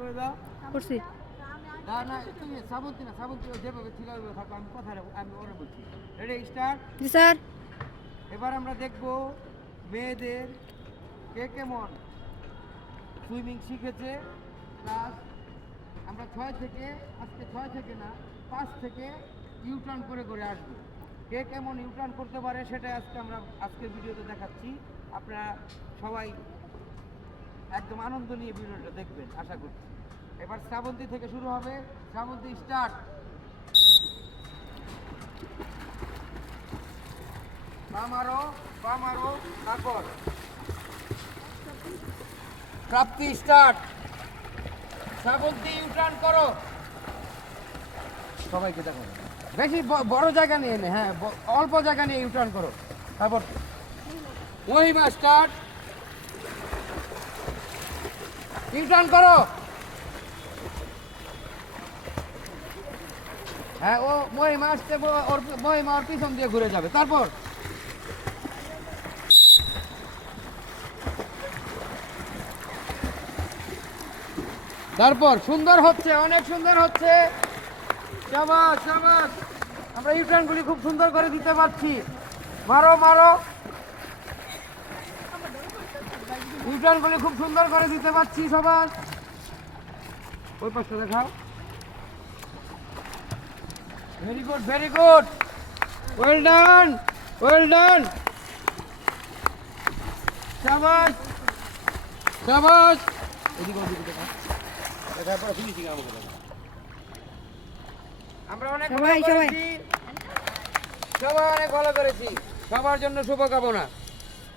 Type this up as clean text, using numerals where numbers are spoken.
করে দাও করছি। না না তুমি শ্রাবন্তী না, শ্রাবন্তী যেভাবে ছিল ওইভাবে থাকো, আমি কথা আমি ওরা বলছি। Ready start. জি স্যার। এবার আমরা দেখব মেয়েদের কে কেমন সুইমিং শিখেছে। প্লাস আমরা 6 থেকে, আজকে 6 থেকে না 5 থেকে ইউটার্ন করে করে আসবো। কে কেমন ইউটার্ন করতে পারে সেটাই আজকে আমরা আজকের ভিডিওতে দেখাচ্ছি। আপনারা সবাই একদম আনন্দ নিয়ে ভিডিওটা দেখবেন আশা করছি। এবার শ্রাবন্তী থেকে শুরু হবে। শ্রাবন্তী স্টার্ট। বামারো তারপর প্রাপ্তি স্টার্ট। শ্রাবন্তী ইউটার্ন করো। সবাইকে দেখো, বেশি বড় জায়গা নিয়ে নে, হ্যাঁ অল্প জায়গা নিয়ে ইউটার্ন করো। তারপর মহিমা স্টার্ট। ইউটার্ন করো। হ্যাঁ ও মহিমা আসতে ওর মহিমা ওর পিছন দিয়ে ঘুরে যাবে। তারপর সুন্দর হচ্ছে, অনেক সুন্দর হচ্ছে। শাবাশ শাবাশ, আমরা ইউটার্নগুলি খুব সুন্দর করে দিতে পারছি। মারো মারো, ইউটার্নগুলি খুব সুন্দর করে দিতে পারছি সবাই। ওই পাশটা দেখাও। Very good very good, well done well done. শাবাশ শাবাশ। এদিকে ওদিকে দেখা, দেখার পর ফিনিশিং আমাকে দেখা। আমরা অনেক ভালো করেছি, সবাই অনেক ভালো করেছি। সবার জন্য শুভকামনা।